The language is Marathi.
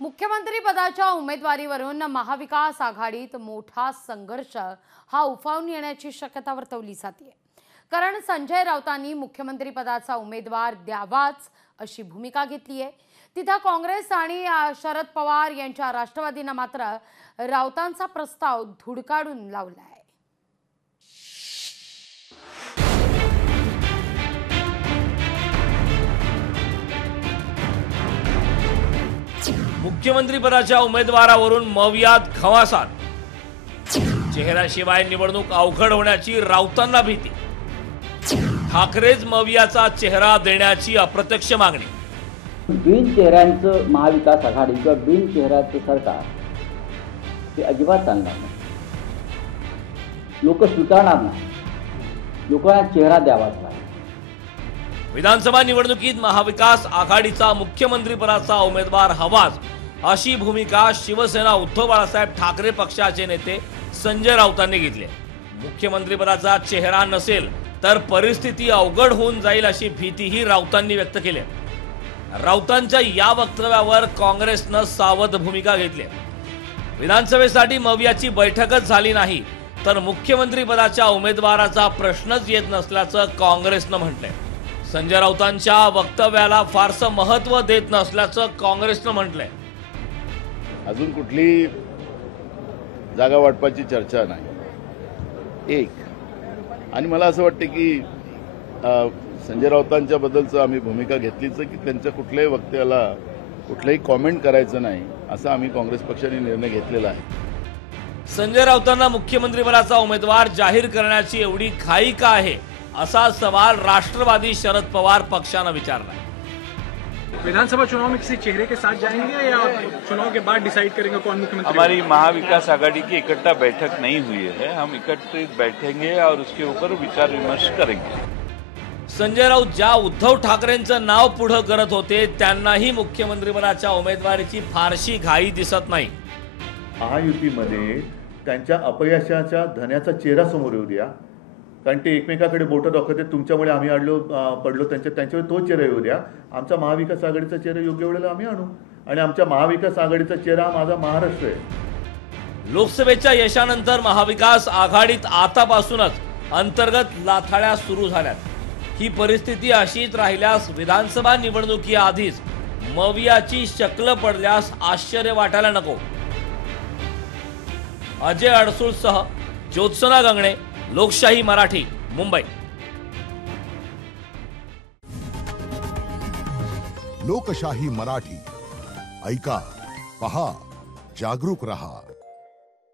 मुख्यमंत्री पदाच्या उमेदवारीवरून महाविकास आघाडीत मोठा संघर्ष हा उफाळून येण्याची शक्यता वर्तवली जाते। कारण संजय राऊतांनी मुख्यमंत्री पदाचा उमेदवार द्यावाच अशी भूमिका घेतली आहे। तिथे काँग्रेस आणि शरद पवार यांच्या राष्ट्रवादीने मात्र राऊतांचा प्रस्ताव धुडकावून लावला आहे। मुख्यमंत्री पदाच्या उमेदवारावरून मवियात खवासात, चेहऱ्याशिवाय निवडणूक अवघड होण्याची राऊतांना भीती, ठाकरेच मवियाचा चेहरा देण्याची अप्रत्यक्ष मागणी। बिन चेहऱ्यांचं महाविकास आघाडी किंवा बिन चेहऱ्याचं सरकार हे अजिबात चालणार नाही, लोक स्वीकारणार नाही, लोकांना चेहरा द्यावाच लागेल। विधानसभा निवडणुकीत महाविकास आघाडीचा मुख्यमंत्री पदाचा उमेदवार हवाच अशी भूमिका शिवसेना उद्धव बाळासाहेब ठाकरे पक्षाचे नेते संजय राऊतांनी घेतली। मुख्यमंत्री पदाचा चेहरा नसेल तर परिस्थिती अवघड होऊन जाईल अशी भीतीही राऊतांनी व्यक्त केली। राऊतांच्या या वक्तव्यावर काँग्रेसनं सावध भूमिका घेतली। विधानसभेसाठी मवियाची बैठकच झाली नाही तर मुख्यमंत्री पदाच्या उमेदवाराचा प्रश्नच येत नसल्याचं काँग्रेसनं म्हटलंय। संजय राऊतांच्या वक्तव्याला फारसं महत्त्व देत नसल्याचं काँग्रेसनं म्हटलंय। अजून कुठली जागा वाटपाची चर्चा नाही एक, आणि मला असं वाटतं की संजय राऊतांच्या बद्दलचं आम्ही भूमिका घेतलीच की त्यांच्या कुठल्याही वक्तव्याला कुठलंही कॉमेंट करायचं नाही असं आम्ही काँग्रेस पक्षाने निर्णय घेतलेला आहे। संजय राऊतांना मुख्यमंत्री पदाचा उमेदवार जाहीर करण्याची एवढी घाई का आहे असा सवाल राष्ट्रवादी शरद पवार पक्षाने विचारला। विधानसभा चुनाव में किसी चेहरे के साथ जाएंगे या चुनाव के बाद डिसाइड करेंगे कौन मुख्यमंत्री? हमारी महाविकास आघाड़ी की इकट्ठा बैठक नहीं हुई है, हम एकत्रित बैठेंगे और उसके ऊपर विचार विमर्श करेंगे। संजय राऊत ज्या उद्धव ठाकरेंचं नाव पुढे करत होते त्यांनाही मुख्यमंत्री पदाच्या उमेदवारीची फारशी घाई दिसत नाही। महायुतीमध्ये त्यांच्या अपयशाच्या धन्याचा चेहरा समोर येऊ द्या, कारण ते एकमेकाकडे बोटं दाखवते, तुमच्यामुळे आम्ही पडलो, त्यांच्यावर तो चेहरा येऊ द्या। आमचा महाविकास आघाडीचा चेहरा योग्य वेळेला आम्ही आणू, आणि आमच्या महाविकास आघाडीचा चेहरा माझा महाराष्ट्र आहे। लोकसभेच्या यशानंतर महाविकास आघाडीत आतापासूनच अंतर्गत लाथाळ्या सुरू झाल्यात। ही परिस्थिती अशीच राहिल्यास विधानसभा निवडणुकीआधीच मवियाची शक्ल पडल्यास आश्चर्य वाटायला नको। अजय अडसूळसह ज्योत्सना गंगणे, लोकशाही मराठी, मुंबई। लोकशाही मराठी ऐका, पहा, जागरूक रहा।